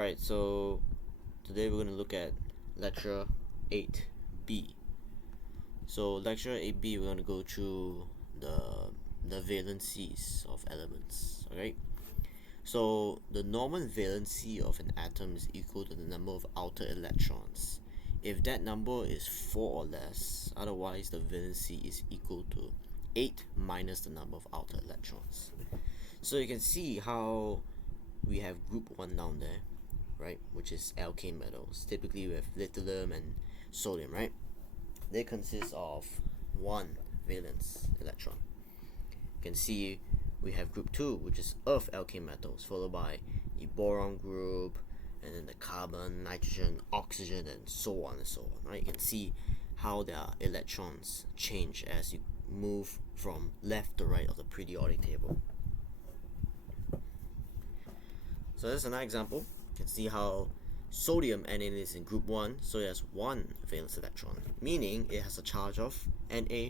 Alright, so today we're going to look at lecture 8B. So lecture 8B, we're going to go through the valencies of elements. Alright, so the normal valency of an atom is equal to the number of outer electrons. If that number is 4 or less, otherwise the valency is equal to 8 minus the number of outer electrons. So you can see how we have group 1 down there, right, which is alkane metals. Typically we have lithium and sodium, right? They consist of 1 valence electron. You can see we have group 2, which is earth alkane metals, followed by the boron group, and then the carbon, nitrogen, oxygen, and so on and so on, right? You can see how their electrons change as you move from left to right of the periodic table. So this is another example. You can see how sodium Na is in group 1, so it has 1 valence electron, meaning it has a charge of Na+.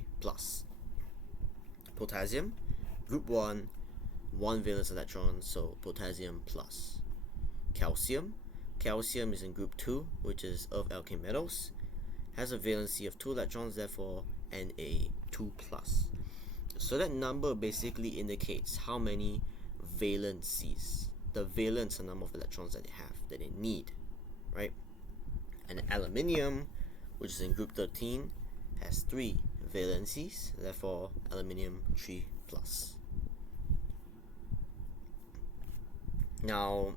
Potassium, group 1, 1 valence electron, so potassium plus. Calcium is in group 2, which is earth alkane metals, has a valency of 2 electrons, therefore Na2+. So that number basically indicates how many valencies, the valence, the number of electrons that they have, that they need, right? And aluminium, which is in group 13, has 3 valencies, therefore aluminium 3+. Now,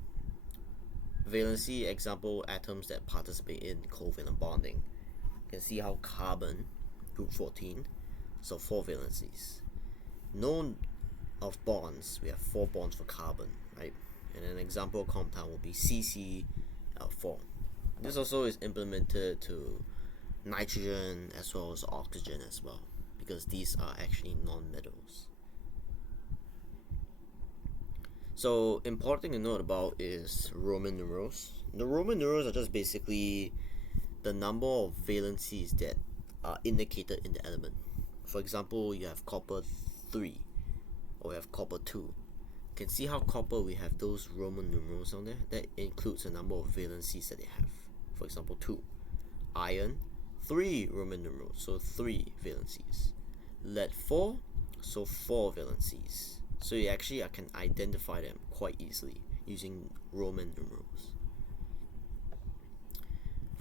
valency example atoms that participate in covalent bonding. You can see how carbon, group 14, so 4 valencies. Known of bonds, we have 4 bonds for carbon, right? And an example compound will be CCl4. This also is implemented to nitrogen as well as oxygen as well, because these are actually non-metals. So important thing to note about is Roman numerals. The Roman numerals are just basically the number of valencies that are indicated in the element. For example, you have copper 3 or we have copper 2. You can see how copper, we have those Roman numerals on there. That includes the number of valencies that they have. For example, 2. Iron, 3 Roman numerals, so 3 valencies. Lead, 4, so 4 valencies. So you actually can identify them quite easily using Roman numerals.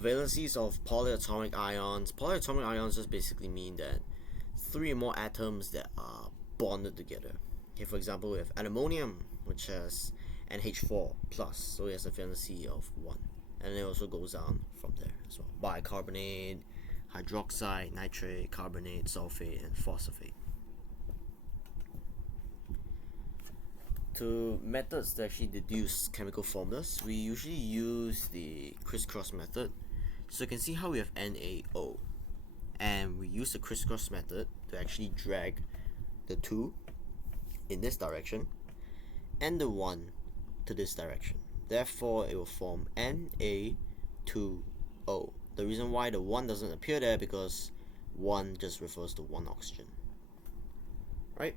Valencies of polyatomic ions. Polyatomic ions just basically mean that 3 or more atoms that are bonded together. Okay, for example, we have aluminum, which has NH4+, so it has a valency of 1. And it also goes down from there as well. Bicarbonate, hydroxide, nitrate, carbonate, sulfate, and phosphate. To methods to actually deduce chemical formulas, we usually use the crisscross method. So you can see how we have NaO, and we use the crisscross method to actually drag the 2 in this direction and the 1 to this direction. Therefore, it will form Na2O. The reason why the 1 doesn't appear there because 1 just refers to 1 oxygen, right?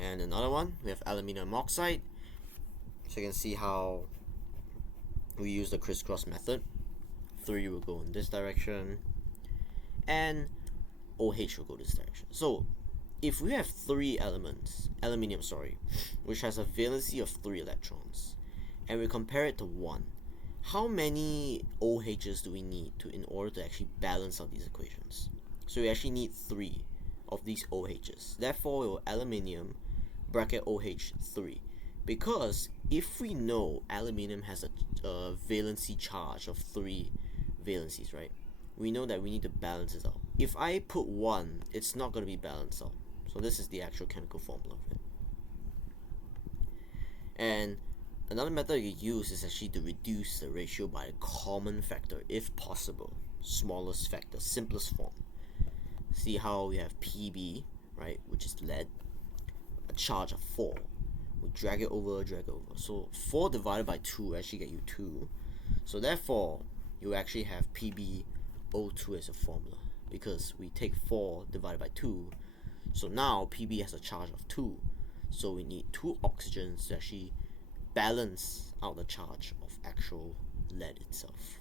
And another one, we have aluminum oxide. So you can see how we use the crisscross method. 3 will go in this direction, and OH will go this direction. So if we have 3 elements, aluminium, which has a valency of 3 electrons, and we compare it to 1, how many OHs do we need in order to actually balance out these equations? So we actually need 3 of these OHs. Therefore, it will aluminium bracket OH 3, because if we know aluminium has a valency charge of 3 valencies, right, we know that we need to balance it out. If I put 1, it's not going to be balanced out. So this is the actual chemical formula of it. And another method you use is actually to reduce the ratio by a common factor if possible. Smallest factor, simplest form. See how we have Pb, right, which is lead, a charge of 4. We drag it over. So 4 divided by 2 actually get you 2. So therefore, you actually have PbO2 as a formula, because we take 4 divided by 2. So now Pb has a charge of 2. So we need 2 oxygens to actually balance out the charge of actual lead itself.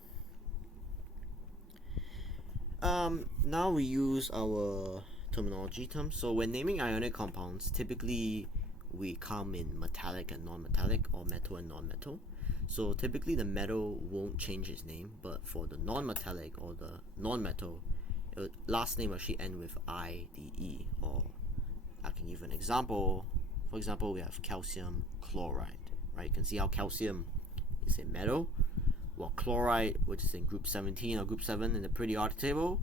Now we use our terminology terms. So when naming ionic compounds, typically we come in metallic and non-metallic, or metal and non-metal. So typically the metal won't change its name, but for the non-metallic or the non-metal, last name will actually end with IDE. Or I can give an example. For example, we have calcium chloride, right? You can see how calcium is a metal, while chloride, which is in group 17 or group 7 in the periodic table,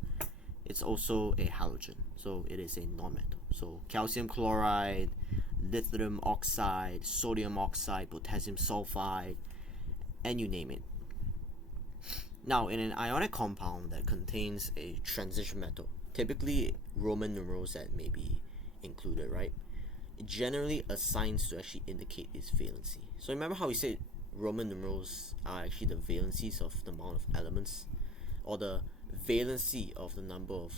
it's also a halogen, so it is a non-metal. So calcium chloride, lithium oxide, sodium oxide, potassium sulfide, and you name it. Now, in an ionic compound that contains a transition metal, typically Roman numerals that may be included, right? It generally assigns to actually indicate its valency. So remember how we said Roman numerals are actually the valencies of the amount of elements, or the valency of the number of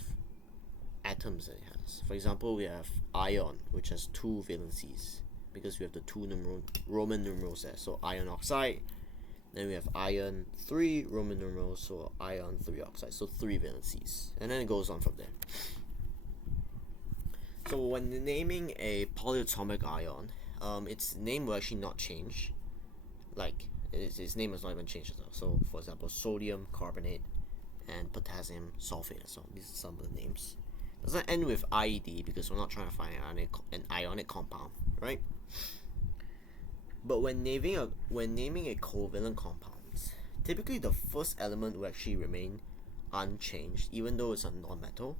atoms that it has. For example, we have iron, which has 2 valencies because we have the 2 Roman numerals there. So iron oxide. Then we have iron 3 Roman numerals, so iron 3 oxide. So 3 valencies, and then it goes on from there. So when naming a polyatomic ion, its name will actually not change. Like its name is not even changed as well. So for example, sodium carbonate and potassium sulfate. So these are some of the names. It doesn't end with IED because we're not trying to find an ionic compound, right? But when naming a covalent compound, typically the first element will actually remain unchanged, even though it's a non-metal.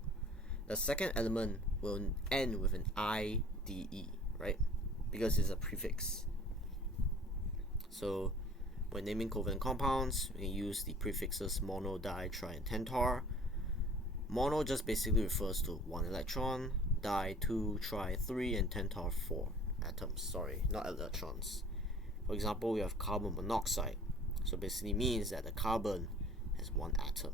The second element will end with an IDE, right? Because it's a prefix. So when naming covalent compounds, we use the prefixes mono, di, tri, and tentar. Mono just basically refers to 1 electron, di 2, tri 3, and tentar 4 atoms. Sorry, not electrons. For example, we have carbon monoxide. So basically means that the carbon has 1 atom.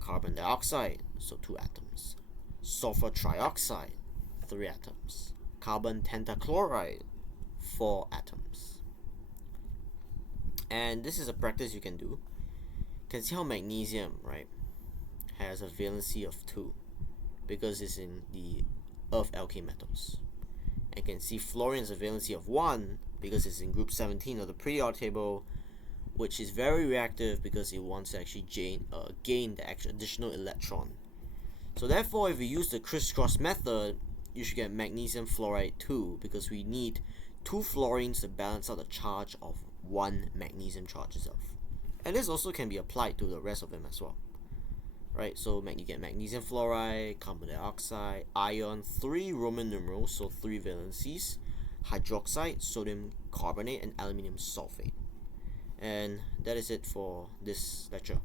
Carbon dioxide, so 2 atoms. Sulfur trioxide, 3 atoms. Carbon pentachloride, 4 atoms. And this is a practice you can do. You can see how magnesium, right, has a valency of 2 because it's in the earth alkane metals. And you can see fluorine has a valency of 1 because it's in group 17 of the periodic table, which is very reactive because it wants to actually gain the actual additional electron. So therefore, if we use the crisscross method, you should get magnesium fluoride 2 because we need 2 fluorines to balance out the charge of 1 magnesium charge itself. And this also can be applied to the rest of them as well, right? So you get magnesium fluoride, carbon dioxide, iron 3 Roman numerals, so 3 valencies, hydroxide, sodium carbonate, and aluminium sulfate. And that is it for this lecture.